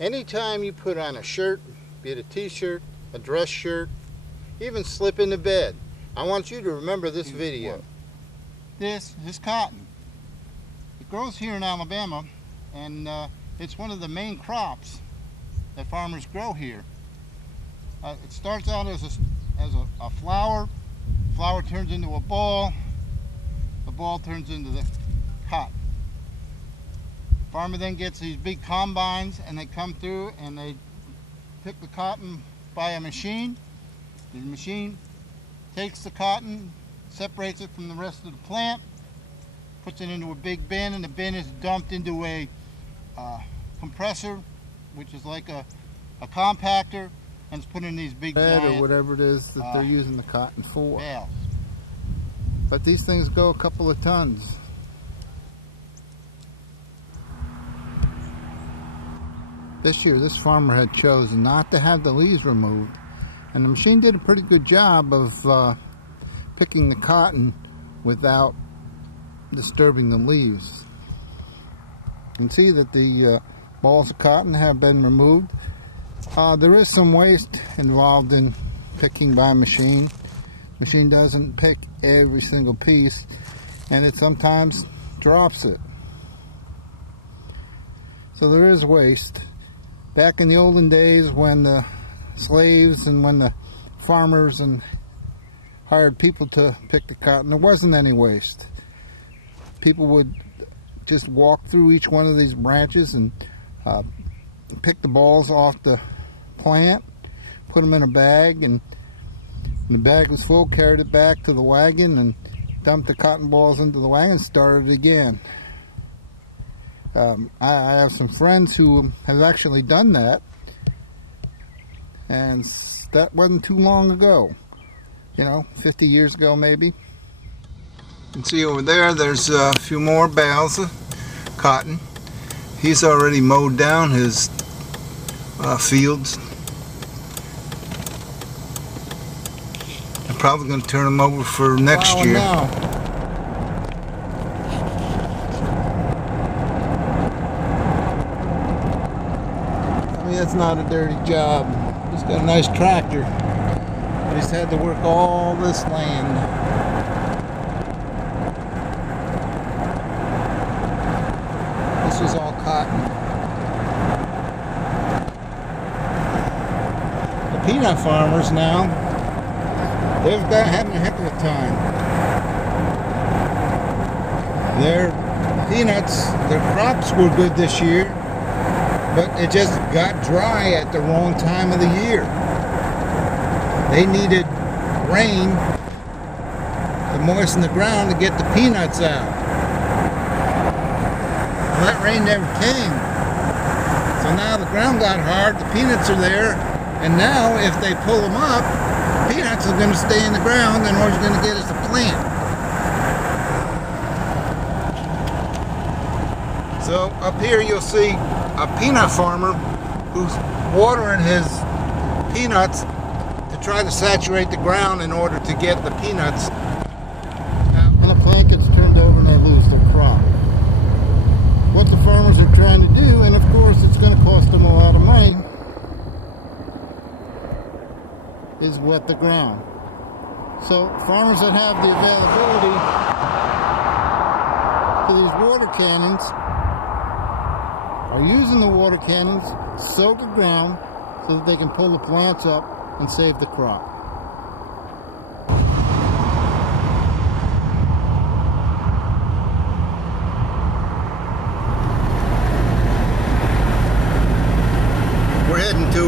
Anytime you put on a shirt, be it a t-shirt, a dress shirt, even slip into bed, I want you to remember this video. This is cotton. It grows here in Alabama, and it's one of the main crops that farmers grow here. It starts out as a flower. The flower turns into a ball. The ball turns into the cotton. Farmer then gets these big combines, and they come through and they pick the cotton by a machine. The machine takes the cotton, separates it from the rest of the plant, puts it into a big bin, and the bin is dumped into a compressor, which is like a compactor, and it's put in these big giant, or whatever it is that they're using the cotton for. Bales. But these things go a couple of tons. This year, this farmer had chosen not to have the leaves removed, and the machine did a pretty good job of picking the cotton without disturbing the leaves. You can see that the balls of cotton have been removed. There is some waste involved in picking by machine. The machine doesn't pick every single piece, and it sometimes drops it. So there is waste. Back in the olden days, when the slaves and when the farmers and hired people to pick the cotton, there wasn't any waste. People would just walk through each one of these branches and pick the balls off the plant, put them in a bag, and when the bag was full, carried it back to the wagon and dumped the cotton balls into the wagon and started again. I have some friends who have actually done that, and that wasn't too long ago, 50 years ago maybe. You can see over there, there's a few more bales of cotton. He's already mowed down his fields. I'm probably going to turn them over for next year. Now. That's not a dirty job. He's got a nice tractor, but he's had to work all this land. This was all cotton. The peanut farmers now, they're having a heck of a time. Their peanuts, their crops were good this year, but it just got dry at the wrong time of the year. They needed rain to moisten the ground to get the peanuts out. Well, that rain never came. So now the ground got hard, the peanuts are there, and now if they pull them up, peanuts are going to stay in the ground, and all you're going to get is the plant. So up here you'll see a peanut farmer who's watering his peanuts to try to saturate the ground in order to get the peanuts out. And the plant gets turned over and they lose their crop. What the farmers are trying to do, and of course it's going to cost them a lot of money, is wet the ground. So farmers that have the availability for these water cannons are using the water cannons, soak the ground, so that they can pull the plants up and save the crop. We're heading to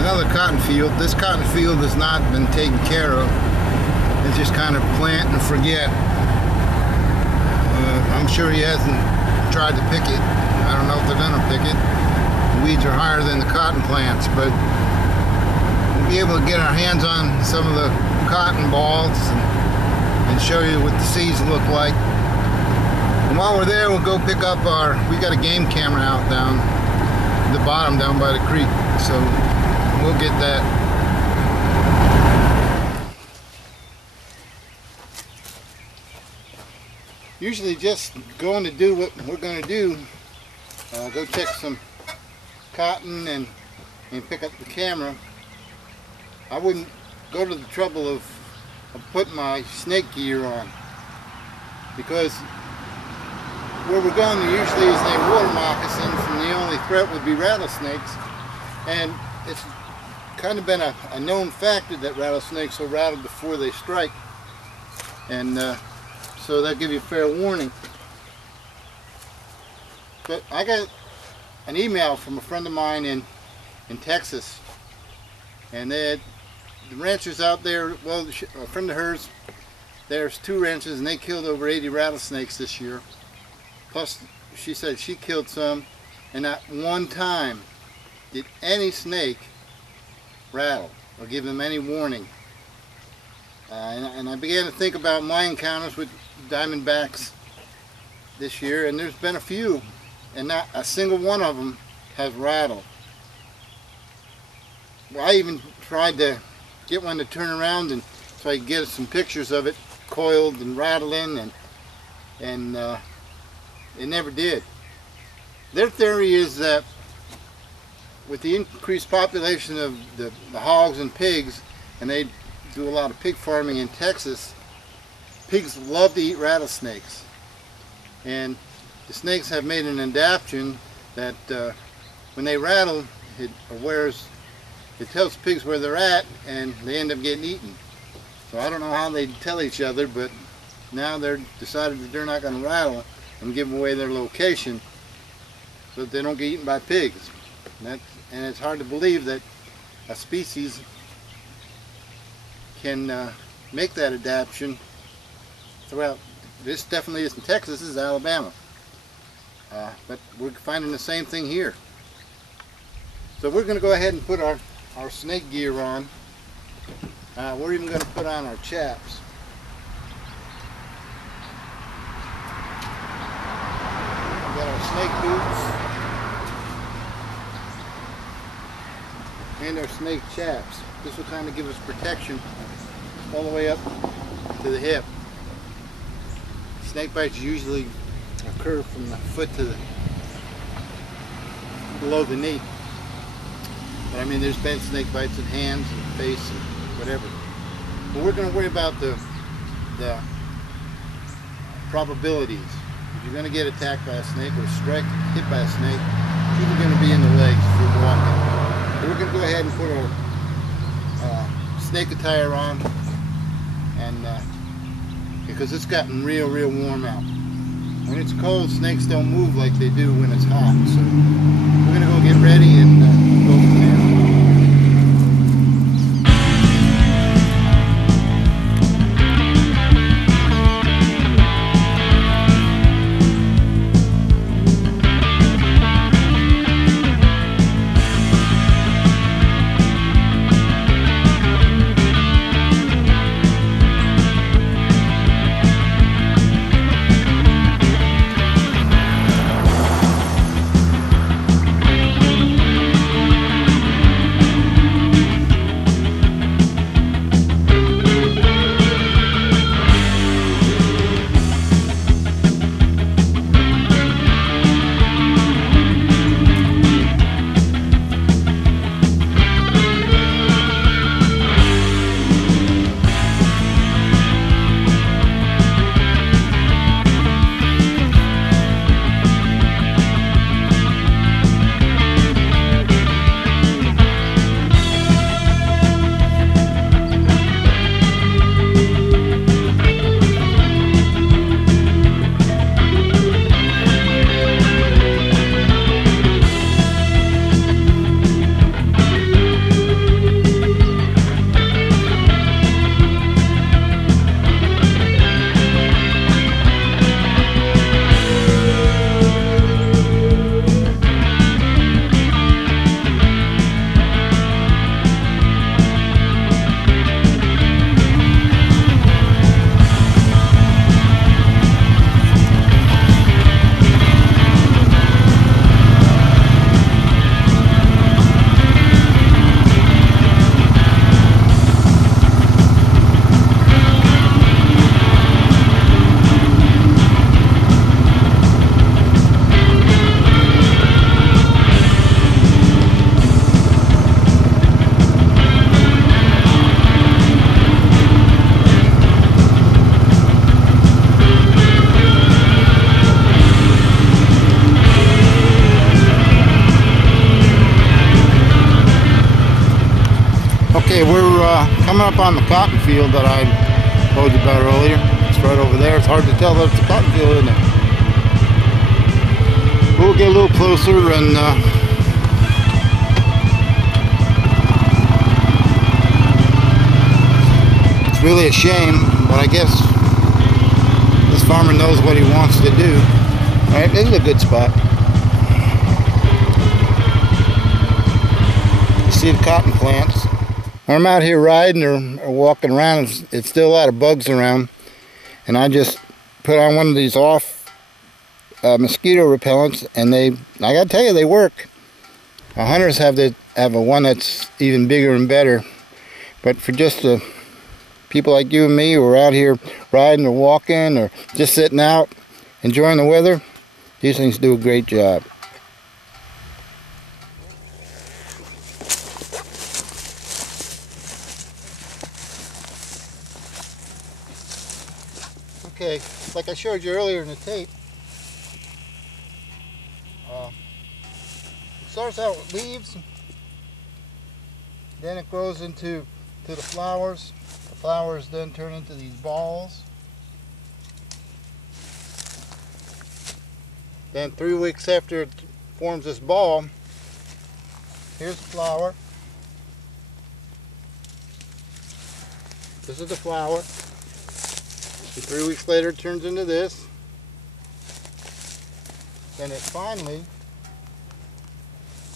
another cotton field. This cotton field has not been taken care of. It's just kind of plant and forget. I'm sure he hasn't tried to pick it. I don't know if they're going to pick it. The weeds are higher than the cotton plants, but we'll be able to get our hands on some of the cotton balls and show you what the seeds look like. And while we're there, we'll go pick up we got a game camera out down the bottom down by the creek, so we'll get that. Usually just going to do what we're going to do go check some cotton and pick up the camera, I wouldn't go to the trouble of putting my snake gear on, because where we're going usually is near water moccasins, and the only threat would be rattlesnakes. And it's kind of been a known factor that rattlesnakes will rattle before they strike, and so that'll give you a fair warning. But I got an email from a friend of mine in Texas, and the ranchers out there, well, a friend of hers, there's 2 ranches and they killed over 80 rattlesnakes this year. Plus, she said she killed some, and not one time did any snake rattle or give them any warning. And I began to think about my encounters with diamondbacks this year, and there's been a few, and not a single one of them has rattled. Well, I even tried to get one to turn around and so I could get some pictures of it coiled and rattling, and it never did. Their theory is that with the increased population of the hogs and pigs, and they do a lot of pig farming in Texas, pigs love to eat rattlesnakes, and the snakes have made an adaptation that when they rattle, it tells pigs where they're at, and they end up getting eaten. So I don't know how they tell each other, but now they're decided that they're not going to rattle and give away their location so that they don't get eaten by pigs. And it's hard to believe that a species can make that adaptation throughout. This definitely isn't Texas, this is Alabama. But we're finding the same thing here. So we're going to go ahead and put our snake gear on. We're even going to put on our chaps. We've got our snake boots and our snake chaps. This will kind of give us protection all the way up to the hip. Snake bites usually occur from the foot to below the knee. But I mean, there's been snake bites in hands and face and whatever. But we're going to worry about the probabilities. If you're going to get attacked by a snake or hit by a snake, it's either going to be in the legs if you're walking. But we're going to go ahead and put our snake attire on, and because it's gotten real warm out. When it's cold, snakes don't move like they do when it's hot. So we're going to go get ready and go from there. Okay, we're coming up on the cotton field that I told you about earlier. It's right over there. It's hard to tell that it's a cotton field, isn't it? We'll get a little closer and it's really a shame, but I guess this farmer knows what he wants to do. Alright, this is a good spot. You see the cotton plants. When I'm out here riding or walking around, it's still a lot of bugs around, and I just put on one of these off mosquito repellents, and I gotta tell you, they work. Hunters have a one that's even bigger and better, but for just people like you and me who are out here riding or walking or just sitting out enjoying the weather, these things do a great job. Okay, like I showed you earlier in the tape, it starts out with leaves, then it grows into the flowers. The flowers then turn into these balls. Then 3 weeks after it forms this ball, here's the flower. This is the flower. And 3 weeks later it turns into this. Then it finally,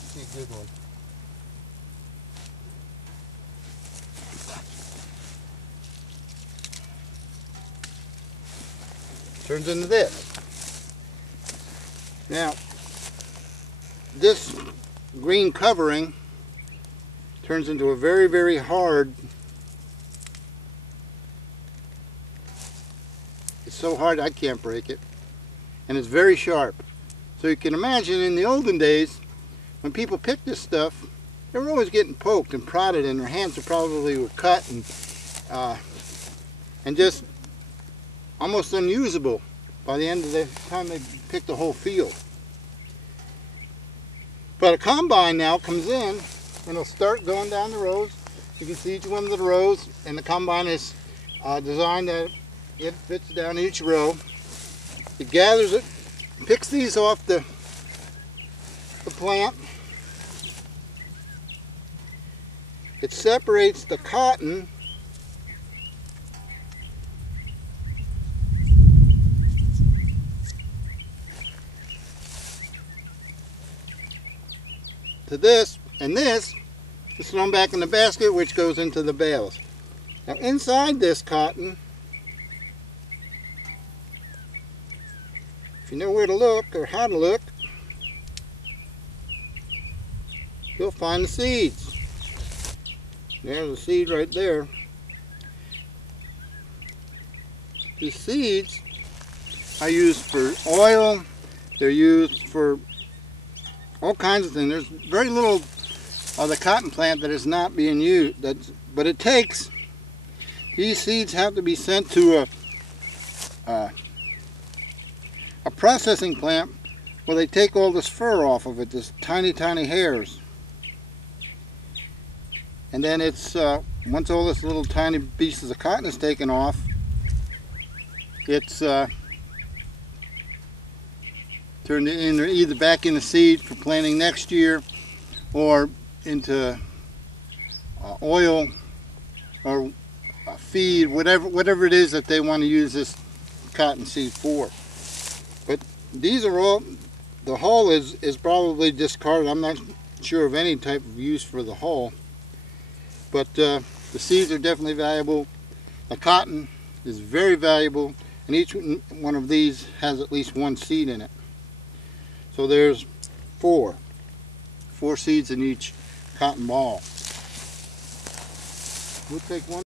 see a good one. Turns into this. Now, this green covering turns into a very, very hard. It's so hard I can't break it, and it's very sharp. So you can imagine in the olden days when people picked this stuff, they were always getting poked and prodded, and their hands probably were cut and just almost unusable by the end of the time they picked the whole field. But a combine now comes in and it'll start going down the rows. You can see each one of the rows, and the combine is designed that it fits down each row. It gathers it, picks these off the plant. It separates the cotton to this, and this is thrown back in the basket, which goes into the bales. Now inside this cotton, if you know where to look or how to look, you'll find the seeds. There's a seed right there. These seeds are used for oil. They're used for all kinds of things. There's very little of the cotton plant that is not being used. But it takes, these seeds have to be sent to a processing plant where they take all this fur off of it, this tiny, tiny hairs. And then it's, once all this little tiny pieces of cotton is taken off, it's turned in either back into seed for planting next year or into oil or feed, whatever it is that they want to use this cotton seed for. But these are all, the hull is probably discarded. I'm not sure of any type of use for the hull, but the seeds are definitely valuable. The cotton is very valuable, and each one of these has at least one seed in it. So there's four seeds in each cotton ball. We'll take one.